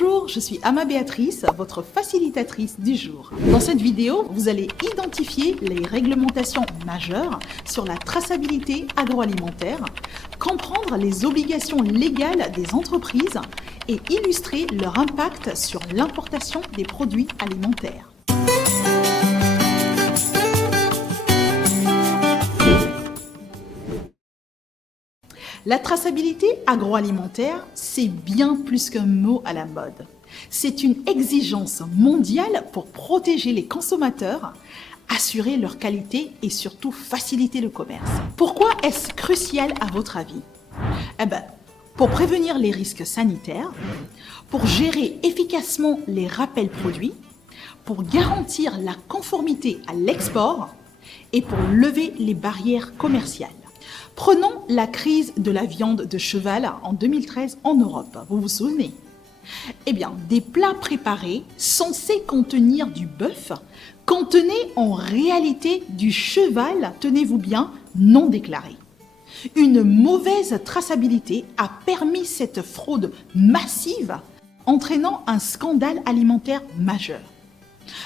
Bonjour, je suis Ama Béatrice, votre facilitatrice du jour. Dans cette vidéo, vous allez identifier les réglementations majeures sur la traçabilité agroalimentaire, comprendre les obligations légales des entreprises et illustrer leur impact sur l'importation des produits alimentaires. La traçabilité agroalimentaire, c'est bien plus qu'un mot à la mode. C'est une exigence mondiale pour protéger les consommateurs, assurer leur qualité et surtout faciliter le commerce. Pourquoi est-ce crucial à votre avis? Pour prévenir les risques sanitaires, pour gérer efficacement les rappels produits, pour garantir la conformité à l'export et pour lever les barrières commerciales. Prenons la crise de la viande de cheval en 2013 en Europe. Vous vous souvenez? Des plats préparés censés contenir du bœuf contenaient en réalité du cheval, tenez-vous bien, non déclaré. Une mauvaise traçabilité a permis cette fraude massive, entraînant un scandale alimentaire majeur.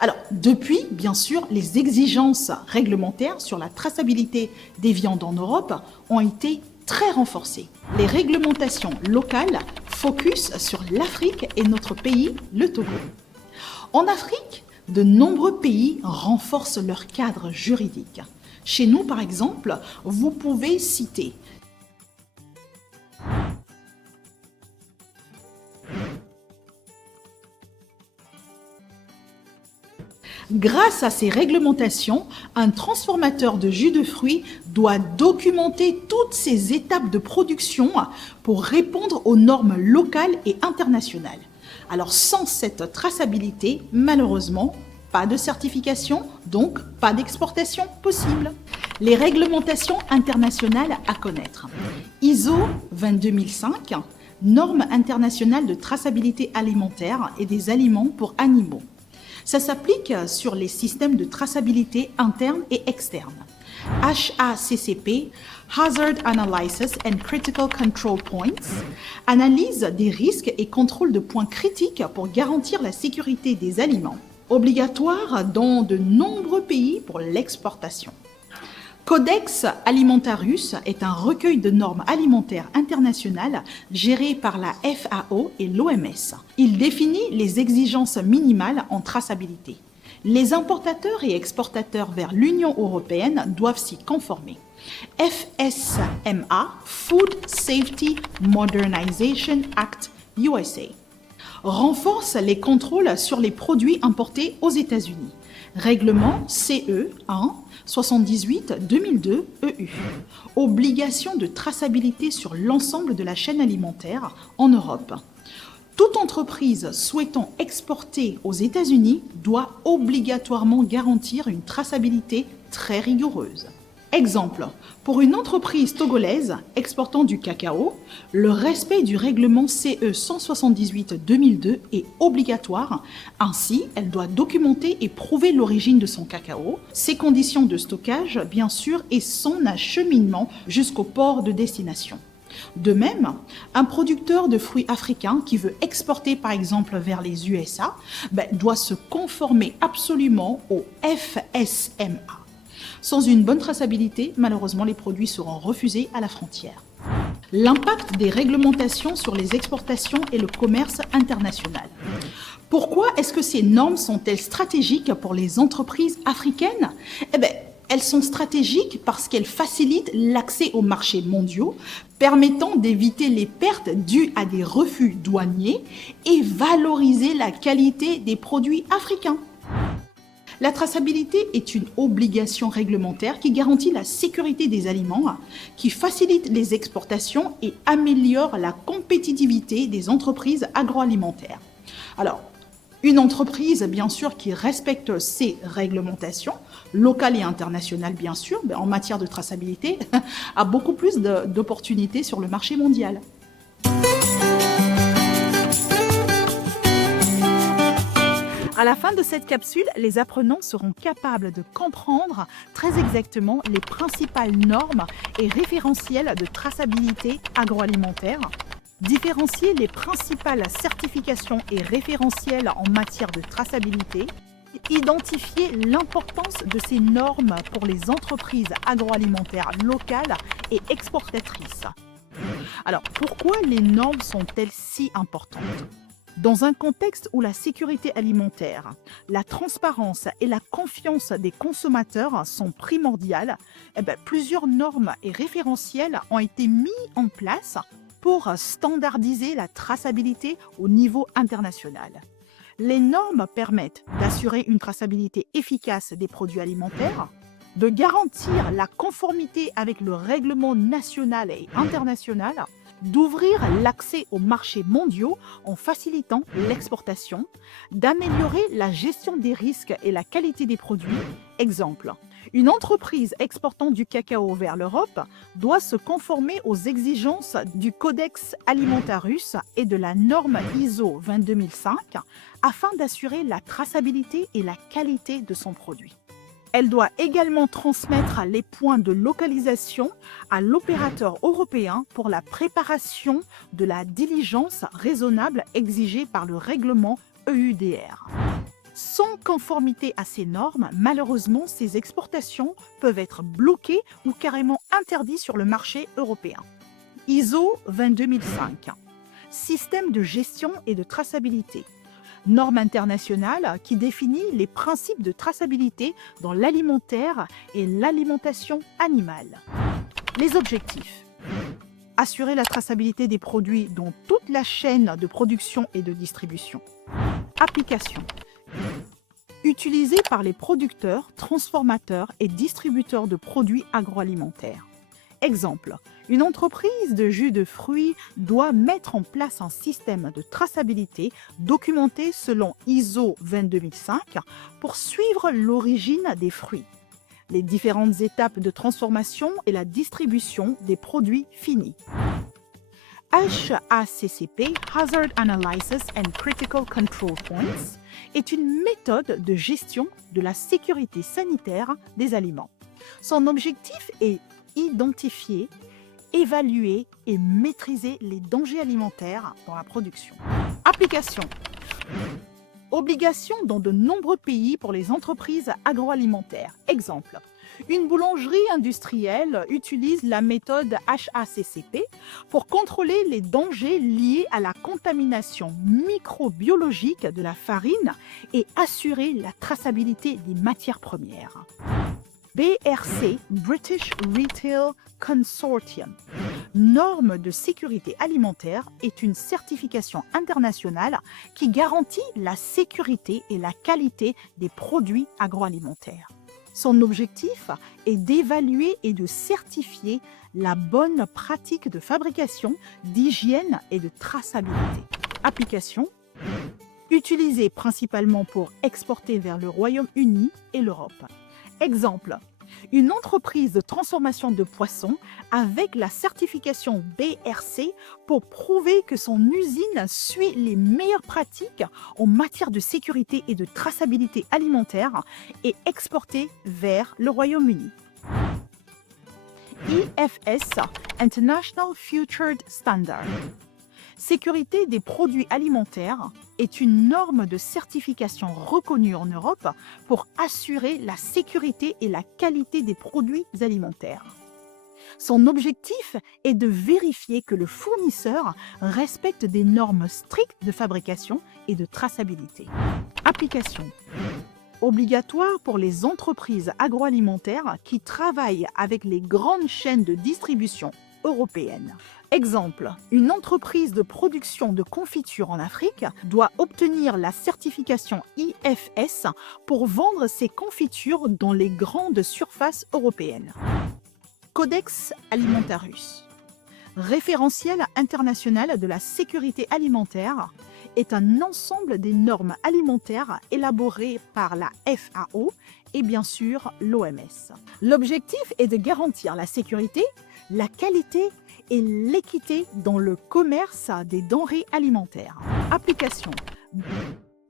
Alors, depuis, bien sûr, les exigences réglementaires sur la traçabilité des viandes en Europe ont été très renforcées. Les réglementations locales focus sur l'Afrique et notre pays, le Togo. En Afrique, de nombreux pays renforcent leur cadre juridique. Chez nous, par exemple, vous pouvez citer Grâce à ces réglementations, un transformateur de jus de fruits doit documenter toutes ses étapes de production pour répondre aux normes locales et internationales. Alors sans cette traçabilité, malheureusement, pas de certification, donc pas d'exportation possible. Les réglementations internationales à connaître. ISO 22005, norme internationale de traçabilité alimentaire et des aliments pour animaux. Ça s'applique sur les systèmes de traçabilité interne et externe. HACCP, Hazard Analysis and Critical Control Points, analyse des risques et contrôle de points critiques pour garantir la sécurité des aliments, obligatoire dans de nombreux pays pour l'exportation. Codex Alimentarius est un recueil de normes alimentaires internationales géré par la FAO et l'OMS. Il définit les exigences minimales en traçabilité. Les importateurs et exportateurs vers l'Union européenne doivent s'y conformer. FSMA, Food Safety Modernization Act USA, renforce les contrôles sur les produits importés aux États-Unis. Règlement CE 1 78/2002 EU. Obligation de traçabilité sur l'ensemble de la chaîne alimentaire en Europe. Toute entreprise souhaitant exporter aux États-Unis doit obligatoirement garantir une traçabilité très rigoureuse. Exemple, pour une entreprise togolaise exportant du cacao, le respect du règlement CE 178/2002 est obligatoire. Ainsi, elle doit documenter et prouver l'origine de son cacao, ses conditions de stockage, bien sûr, et son acheminement jusqu'au port de destination. De même, un producteur de fruits africains qui veut exporter par exemple vers les USA doit se conformer absolument au FSMA. Sans une bonne traçabilité, malheureusement, les produits seront refusés à la frontière. L'impact des réglementations sur les exportations et le commerce international. Pourquoi est-ce que ces normes sont-elles stratégiques pour les entreprises africaines? Elles sont stratégiques parce qu'elles facilitent l'accès aux marchés mondiaux, permettant d'éviter les pertes dues à des refus douaniers et valoriser la qualité des produits africains. La traçabilité est une obligation réglementaire qui garantit la sécurité des aliments, qui facilite les exportations et améliore la compétitivité des entreprises agroalimentaires. Alors, une entreprise, bien sûr, qui respecte ces réglementations, locales et internationales, bien sûr, en matière de traçabilité, a beaucoup plus d'opportunités sur le marché mondial. À la fin de cette capsule, les apprenants seront capables de comprendre très exactement les principales normes et référentiels de traçabilité agroalimentaire, Différencier les principales certifications et référentiels en matière de traçabilité. Identifier l'importance de ces normes pour les entreprises agroalimentaires locales et exportatrices. Alors, pourquoi les normes sont-elles si importantes? Dans un contexte où la sécurité alimentaire, la transparence et la confiance des consommateurs sont primordiales, plusieurs normes et référentiels ont été mis en place pour standardiser la traçabilité au niveau international. Les normes permettent d'assurer une traçabilité efficace des produits alimentaires, de garantir la conformité avec le règlement national et international, d'ouvrir l'accès aux marchés mondiaux en facilitant l'exportation, d'améliorer la gestion des risques et la qualité des produits. Exemple, une entreprise exportant du cacao vers l'Europe doit se conformer aux exigences du Codex Alimentarius et de la norme ISO 22005 afin d'assurer la traçabilité et la qualité de son produit. Elle doit également transmettre les points de localisation à l'opérateur européen pour la préparation de la diligence raisonnable exigée par le règlement EUDR. Sans conformité à ces normes, malheureusement, ces exportations peuvent être bloquées ou carrément interdites sur le marché européen. ISO 22005, système de gestion et de traçabilité. Norme internationale qui définit les principes de traçabilité dans l'alimentaire et l'alimentation animale. Les objectifs. Assurer la traçabilité des produits dans toute la chaîne de production et de distribution. Application. Utilisée par les producteurs, transformateurs et distributeurs de produits agroalimentaires. Exemple, une entreprise de jus de fruits doit mettre en place un système de traçabilité documenté selon ISO 22005 pour suivre l'origine des fruits, les différentes étapes de transformation et la distribution des produits finis. HACCP, Hazard Analysis and Critical Control Points, est une méthode de gestion de la sécurité sanitaire des aliments. Son objectif est identifier, évaluer et maîtriser les dangers alimentaires dans la production. Application. Obligation dans de nombreux pays pour les entreprises agroalimentaires. Exemple, une boulangerie industrielle utilise la méthode HACCP pour contrôler les dangers liés à la contamination microbiologique de la farine et assurer la traçabilité des matières premières. BRC, British Retail Consortium, norme de sécurité alimentaire, est une certification internationale qui garantit la sécurité et la qualité des produits agroalimentaires. Son objectif est d'évaluer et de certifier la bonne pratique de fabrication, d'hygiène et de traçabilité. Application. Utilisée principalement pour exporter vers le Royaume-Uni et l'Europe. Exemple, une entreprise de transformation de poissons avec la certification BRC pour prouver que son usine suit les meilleures pratiques en matière de sécurité et de traçabilité alimentaire et exportée vers le Royaume-Uni. IFS, International Featured Standard. Sécurité des produits alimentaires est une norme de certification reconnue en Europe pour assurer la sécurité et la qualité des produits alimentaires. Son objectif est de vérifier que le fournisseur respecte des normes strictes de fabrication et de traçabilité. Application. Obligatoire pour les entreprises agroalimentaires qui travaillent avec les grandes chaînes de distribution européennes. Exemple, une entreprise de production de confitures en Afrique doit obtenir la certification IFS pour vendre ses confitures dans les grandes surfaces européennes. Codex Alimentarius, référentiel international de la sécurité alimentaire, est un ensemble des normes alimentaires élaborées par la FAO et bien sûr l'OMS. L'objectif est de garantir la sécurité, la qualité et l'équité dans le commerce des denrées alimentaires. Application.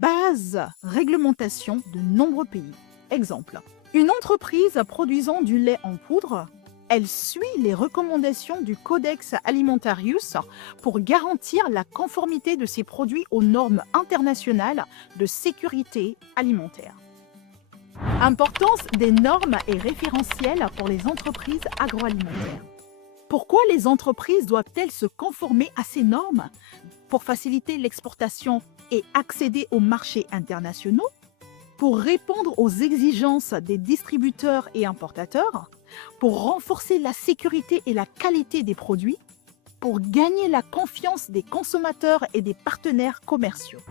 Base réglementation de nombreux pays. Exemple. Une entreprise produisant du lait en poudre Elle suit les recommandations du Codex Alimentarius pour garantir la conformité de ses produits aux normes internationales de sécurité alimentaire. Importance des normes et référentiels pour les entreprises agroalimentaires. Pourquoi les entreprises doivent-elles se conformer à ces normes pour faciliter l'exportation et accéder aux marchés internationaux? Pour répondre aux exigences des distributeurs et importateurs, pour renforcer la sécurité et la qualité des produits, pour gagner la confiance des consommateurs et des partenaires commerciaux.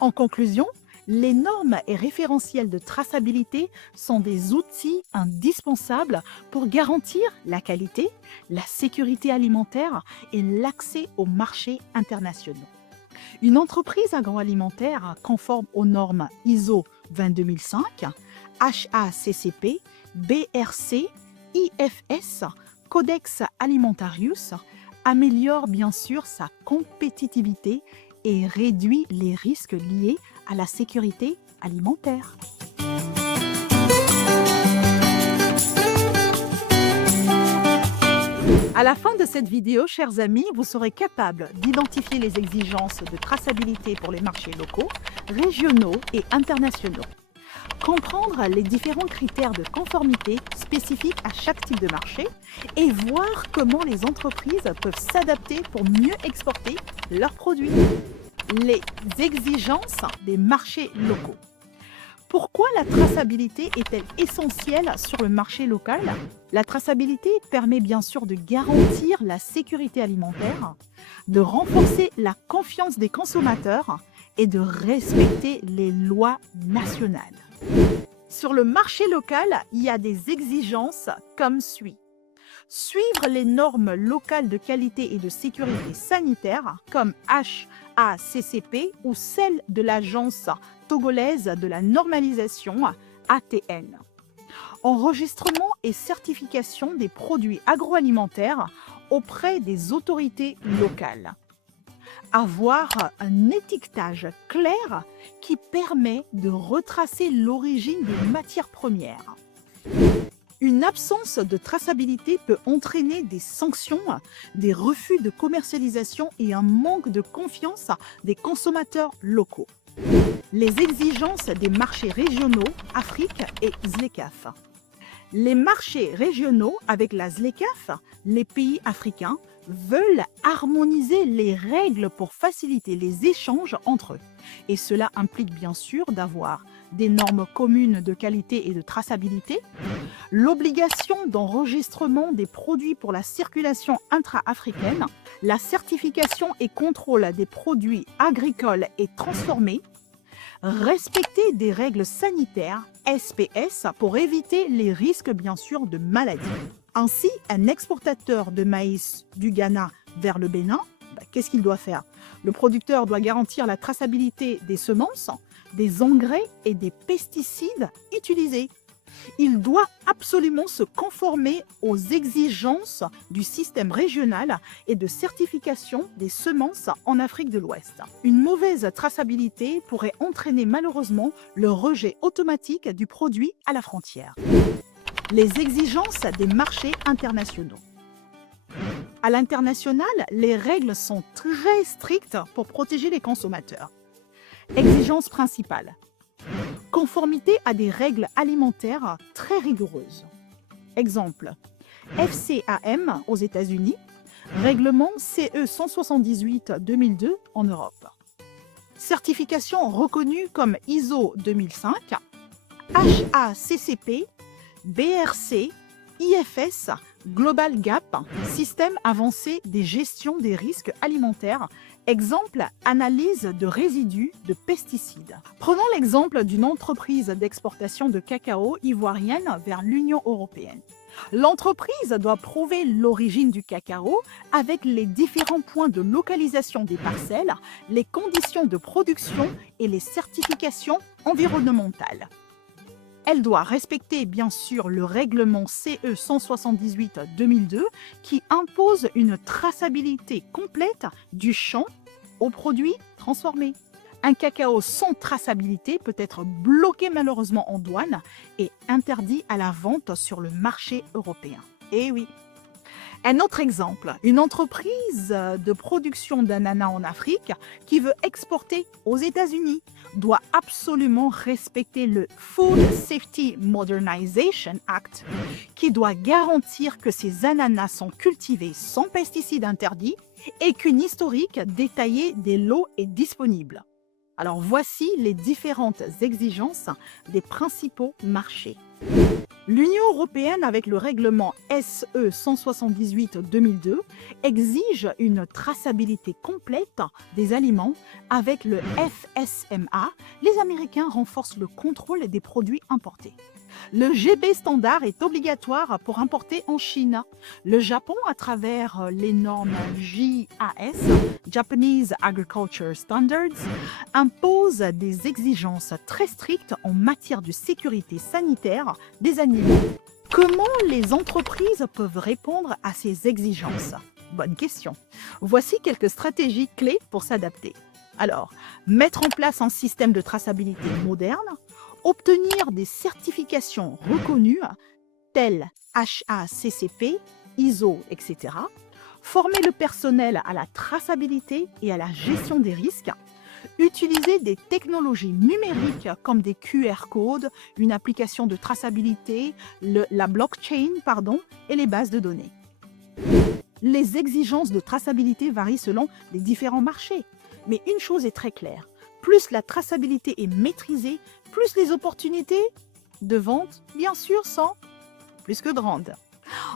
En conclusion, les normes et référentiels de traçabilité sont des outils indispensables pour garantir la qualité, la sécurité alimentaire et l'accès aux marchés internationaux. Une entreprise agroalimentaire conforme aux normes ISO 22005, HACCP, BRC, IFS, Codex Alimentarius améliore bien sûr sa compétitivité et réduit les risques liés à la sécurité alimentaire. À la fin de cette vidéo, chers amis, vous serez capable d'identifier les exigences de traçabilité pour les marchés locaux, régionaux et internationaux. Comprendre les différents critères de conformité spécifiques à chaque type de marché et voir comment les entreprises peuvent s'adapter pour mieux exporter leurs produits. Les exigences des marchés locaux. Pourquoi la traçabilité est-elle essentielle sur le marché local? La traçabilité permet bien sûr de garantir la sécurité alimentaire, de renforcer la confiance des consommateurs et de respecter les lois nationales. Sur le marché local, il y a des exigences comme suit. Suivre les normes locales de qualité et de sécurité sanitaire comme HACCP ou celles de l'Agence togolaise de la normalisation ATN. Enregistrement et certification des produits agroalimentaires auprès des autorités locales. Avoir un étiquetage clair qui permet de retracer l'origine des matières premières. Une absence de traçabilité peut entraîner des sanctions, des refus de commercialisation et un manque de confiance des consommateurs locaux. Les exigences des marchés régionaux, Afrique et ZLECAf. Les marchés régionaux avec la ZLECAf, les pays africains, veulent harmoniser les règles pour faciliter les échanges entre eux. Et cela implique bien sûr d'avoir des normes communes de qualité et de traçabilité, l'obligation d'enregistrement des produits pour la circulation intra-africaine, la certification et contrôle des produits agricoles et transformés, respecter des règles sanitaires, SPS, pour éviter les risques bien sûr de maladies. Ainsi, un exportateur de maïs du Ghana vers le Bénin, qu'est-ce qu'il doit faire? Le producteur doit garantir la traçabilité des semences, des engrais et des pesticides utilisés. Il doit absolument se conformer aux exigences du système régional et de certification des semences en Afrique de l'Ouest. Une mauvaise traçabilité pourrait entraîner malheureusement le rejet automatique du produit à la frontière. Les exigences des marchés internationaux. À l'international, les règles sont très strictes pour protéger les consommateurs. Exigence principale. Conformité à des règles alimentaires très rigoureuses. Exemple, FCAM aux États-Unis, règlement CE 178-2002 en Europe. Certification reconnue comme ISO 2005, HACCP, BRC, IFS, Global Gap, système avancé des gestions des risques alimentaires. Exemple, analyse de résidus de pesticides. Prenons l'exemple d'une entreprise d'exportation de cacao ivoirienne vers l'Union européenne. L'entreprise doit prouver l'origine du cacao avec les différents points de localisation des parcelles, les conditions de production et les certifications environnementales. Elle doit respecter bien sûr le règlement CE 178-2002 qui impose une traçabilité complète du champ aux produits transformés. Un cacao sans traçabilité peut être bloqué malheureusement en douane et interdit à la vente sur le marché européen. Eh oui. Un autre exemple, une entreprise de production d'ananas en Afrique qui veut exporter aux États-Unis doit absolument respecter le Food Safety Modernization Act qui doit garantir que ces ananas sont cultivés sans pesticides interdits et qu'une historique détaillée des lots est disponible. Alors voici les différentes exigences des principaux marchés. L'Union européenne, avec le règlement SE 178-2002, exige une traçabilité complète des aliments. Avec le FSMA, les Américains renforcent le contrôle des produits importés. Le GB standard est obligatoire pour importer en Chine. Le Japon, à travers les normes JAS, Japanese Agriculture Standards, impose des exigences très strictes en matière de sécurité sanitaire des animaux. Comment les entreprises peuvent répondre à ces exigences? Bonne question. Voici quelques stratégies clés pour s'adapter. Alors, mettre en place un système de traçabilité moderne, obtenir des certifications reconnues telles HACCP, ISO, etc. Former le personnel à la traçabilité et à la gestion des risques. Utiliser des technologies numériques comme des QR codes, une application de traçabilité, la blockchain, et les bases de données. Les exigences de traçabilité varient selon les différents marchés. Mais une chose est très claire, plus la traçabilité est maîtrisée, plus les opportunités de vente, bien sûr, sont plus que grandes.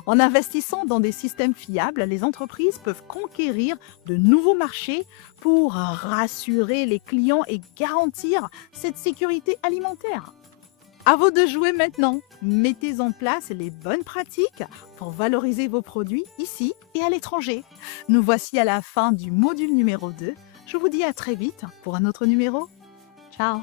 En investissant dans des systèmes fiables, les entreprises peuvent conquérir de nouveaux marchés pour rassurer les clients et garantir cette sécurité alimentaire. À vous de jouer maintenant. Mettez en place les bonnes pratiques pour valoriser vos produits ici et à l'étranger. Nous voici à la fin du module numéro 2. Je vous dis à très vite pour un autre numéro. Ciao!